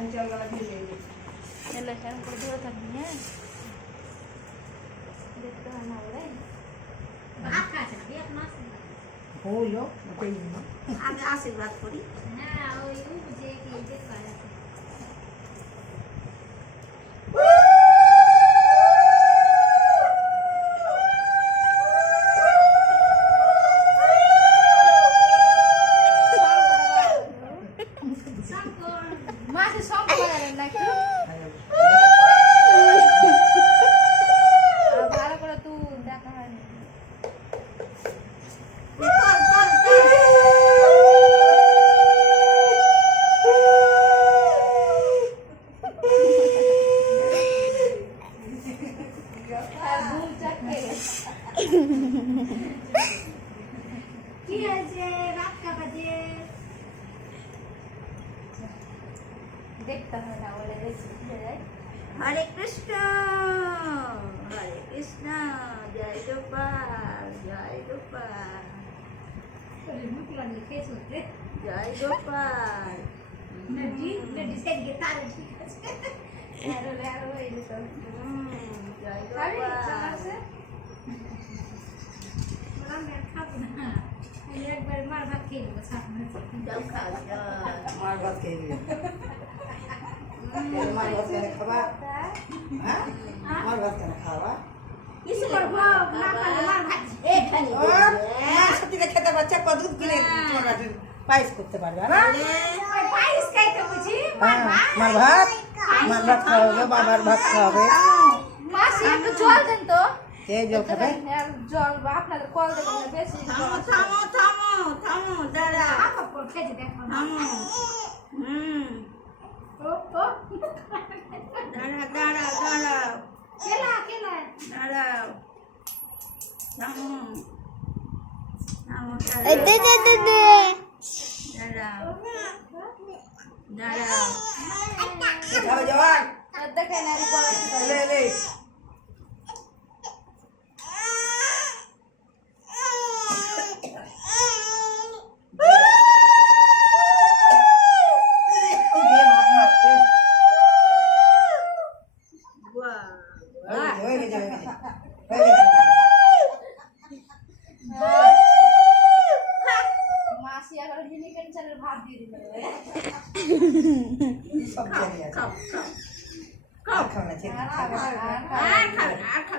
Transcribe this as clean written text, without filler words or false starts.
এলো কেন করে ধরে থাকবি হ্যাঁ দেখতে হয় না বলে হলো আমি আশীর্বাদ করি। মাসে সব করে না একটু ভালো করে তুই দেখা হয় না কি হয়েছে রাত কাটাতে? দেখতে হয় না বলে হরে কৃষ্ণ হরে কৃষ্ণ, জয় গোপাল জয় গোপাল জয় গোপাল। জয় গোপাল। একবার মার ভাত খেয়ে নেবো যাও খাও, যাও। মার ভাত খেয়ে নিবে মার ভাত কেন খাবা হ্যাঁ মার ভাত কেন খাওয়া কিছু করবো না করলে মার ভাত এখানে ও মার সাথে খেতে পারছে কদুদ কিনে তোমার পায়েস করতে পারবে না পায়েস খাইতে বুঝি মার ভাত খাওয়াবে বাবার ভাত খাওয়াবে মাসি একটু জল দেন তো কে জল খাবে জল বা আপনাদের কল দেবেন না বেশি থামো থামো থামো থামো দাঁড়া খেতে দেখো থামো। দাঁড়া দাঁড়া দাঁড়াও কেলা কেলা দাঁড়াও থামো থামো দাঁড়াও দাঁড়াও। খাবে জওয়ান দেখেন আর গলা লে লে হয়ে গেছে মাসি আবার মিনিকেন চালের ভাত দিয়ে দিল সব জানি আছে খাও খাও খাও না ঠিক আর আর খাও আর খাও